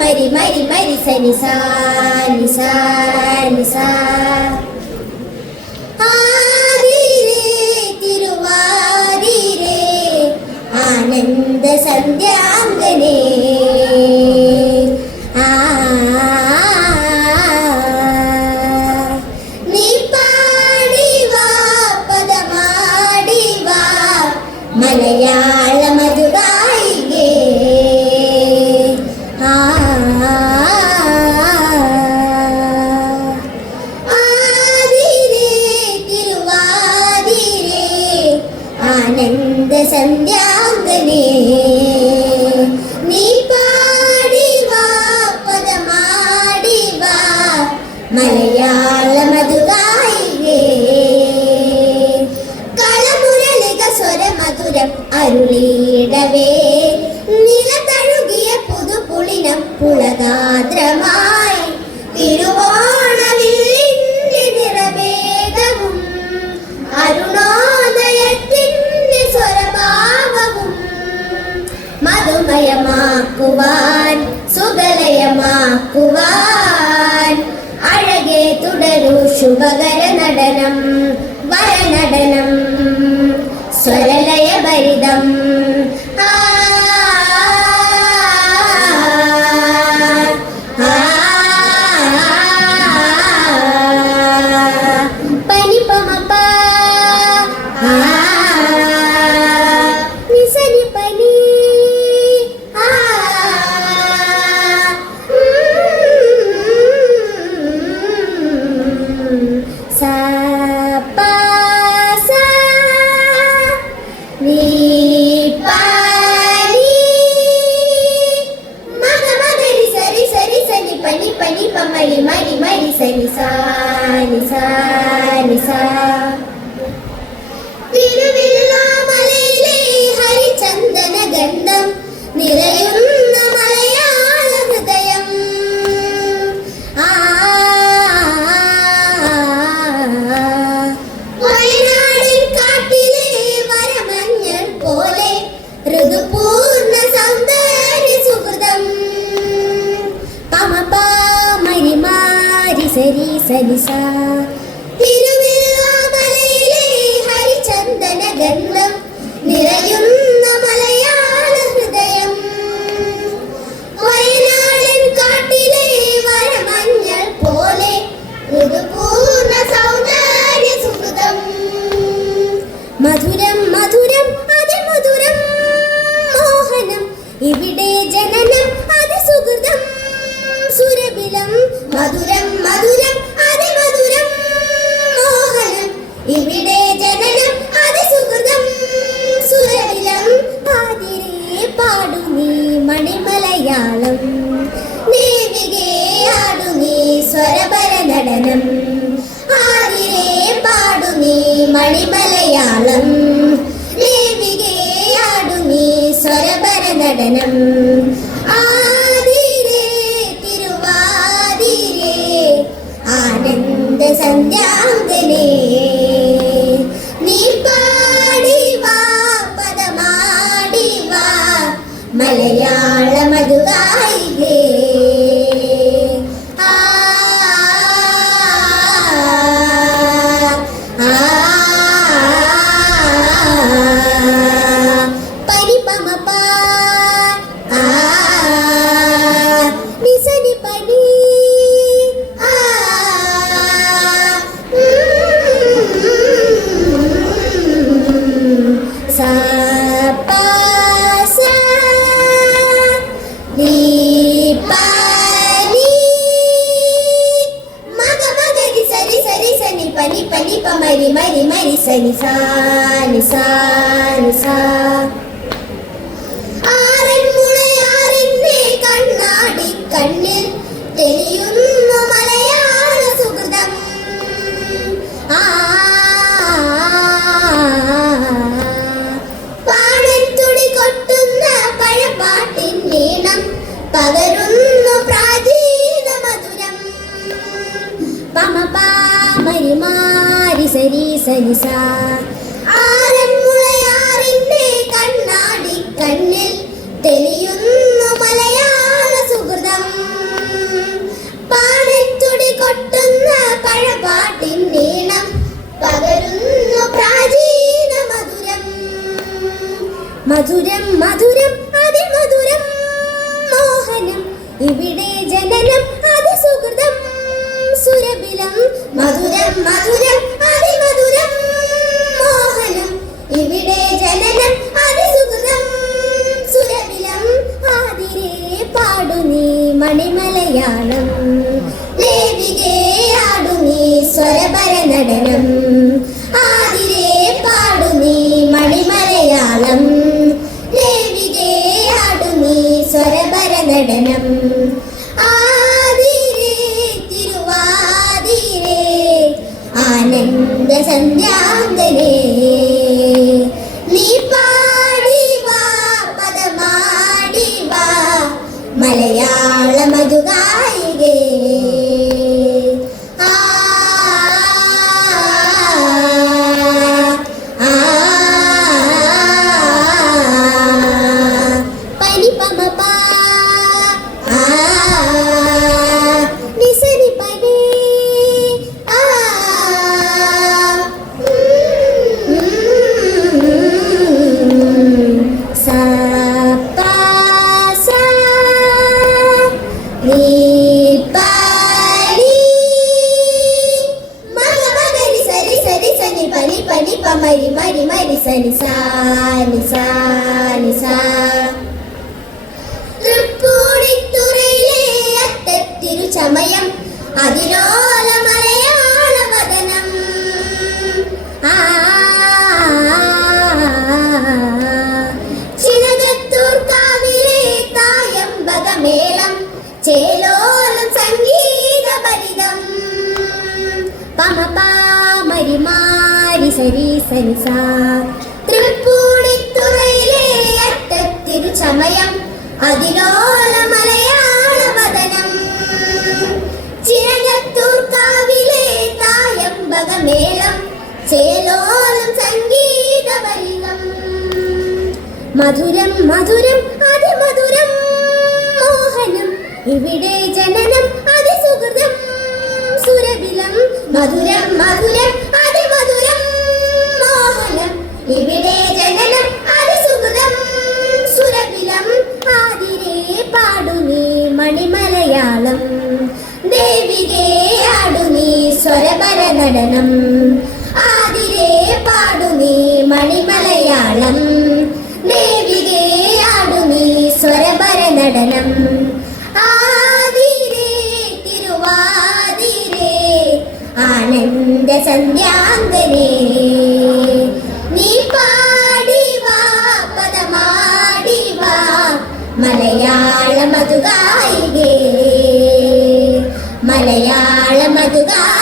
മരി മരി മരി സനി സാ നി സാ നി സാ. ആതിരേ തിരുവാതിരേ ആനന്ദ സന്ധ്യാംഗനേ നീ പാടിവാ പദമാടിവാ മലയാള മധുഗായികേ. ആതിരേ തിരുവാതിരേ ആനന്ദ സന്ധ്യാംഗനേ നീ പാടിവാ പദമാടിവാ മലയാള മധുഗായികേ. കളമുരളിക സ്വരമധുരം അരുളിയിടവേ നിലതഴുകിയ പുതുപുളിനം പുളകാദ്രമായി തിരുവോണവില്ലിന്റെ നിറവേദവും അരുണോദയത്തിന്റെ സ്വരഭാവവും മധുമയമാക്കുവാൻ സുഗലയമാക്കുവാൻ അഴകെ തുടരൂ ശുഭകര നടനം വരനടനം സ്വരലയഭരിതം. മരി മരി മരി സനി സാ നി സാ നി സാ. തിരുവില്ലാമലയിലെ ഹരിചന്ദന ഗന്ധം നിറയുന്ന മലയാള ഹൃദയം. വയനാടിൻ കാട്ടിലെ വരമഞ്ഞൾ പോലെ ഋതുപൂർണ്ണ സൗന്ദര്യ സുഹൃതം. സരി സനി സാ. തിരുവില്ലാമലയിലെ ഹരിചന്ദന ഗന്ധം നിറയുന്ന മലയാള ഹൃദയം. വയനാടൻ കാട്ടിലെ വരമഞ്ഞൾ പോലെ ഋതുപൂർണ്ണ സൗന്ദര്യ സുഹൃതം. മധുരം മധുരം അതിമധുരം മോഹനം ഇവിടെ ജനനം അതിസുഹൃതം സുരഭിലം. മധുരം മധുരം അതിമധുരം മോഹനം ഇവിടെ ജനനം അതിസുഹൃതം സുരഭിലം. ആതിരേ പാടു നീ മണിമലയാളം ദേവികേ ആടു നീ സ്വരഭര നടനം. ആതിരേ പാടു നീ മണിമലയാളം ദേവികേ ആടു നീ സ്വരഭര നടനം. ആനന്ദ സന്ധ്യാംഗനേ നീ പാടിവാ പദമാടിവാ മലയാള മധുഗായികേ. മരി മരി മരി സനി സാ നി സാ നി സാ. ആറന്മുളയാറിന്റെ കണ്ണാടി കണ്ണിൽ തെളിയുന്നു മലയാള സുഹൃതം. പാടത്തുടി കൊട്ടുന്ന പഴപ്പാട്ടിൻ നീണം പകരുന്നു പ്രാചീന മധുരം. പമ പാ മരി മാരി സരി സനി സാ. ആറന്മുളയാറിന്റെ കണ്ണാടി കണ്ണിൽ തെളിയുന്നു മലയാള സുഹൃതം. മധുരം മധുരം അതിമധുരം മോഹനം ഇവിടെ ജനനം അതിസുഹൃതം സുരഭിലം മധുരം മധുരം അതിമധുരം മോഹനം ഇവിടെ ജനനം അതിസുഹൃതം സുരഭിലം ആതിരേ പാടു നീ മണിമലയാളം ദേവികേ ആടു നീ സ്വരപര നടനം ആതിരേ പാടു നീ മണിമലയാളം ദേവികേ ആടു നീ സ്വരപര നടനം ആതിരേ തിരുവാതിരേ ആനന്ദ സന്ധ്യാന്തരേ നീ പാടി വാ പദമാടി വാ മലയാള മധുഗായികേ മരി മരി മരി സനി സാ നി സാ നി സാ തൃപ്പൂണിത്തുറയിലെ അത്തത്തിരു ചമയം അതിലോല മലയാള വദനം ചിനകത്തൂർ കാവിലെ തായമ്പകമേളം ചേലോലം സംഗീത ഭരിതം പമപ മരി മാരി സരി സനി സാ തൃപ്പൂണിത്തുറയിലെ അത്തത്തിരു ചമയം അതിലോല മലയാള വദനം ചിനകത്തൂർ കാവിലെ തായമ്പകമേളം ചേലോലം സംഗീത ഭരിതം മധുരം മധുരം അതിമധുരം മോഹനം ഇവിടെ ജനനം അതിസുഹൃതം സുരഭിലം മധുരം മധുരം അതിമധുരം മോഹനം ഇവിടെ ജനനം അതിസുഹൃതം സുരഭിലം ആതിരേ പാടു നീ മണിമലയാളം ദേവികേ ആടു നീ സ്വരപര നടനം ആതിരേ പാടു നീ മണിമലയാളം ദേവികേ ആടു നീ സ്വരപര നടനം ആതിരേ തിരുവാതിരേ ആനന്ദ സന്ധ്യാന്തരേ നീ പാടി വാ പദമാടി വാ മലയാള മധുഗായികേ മലയാള മധുഗായികേ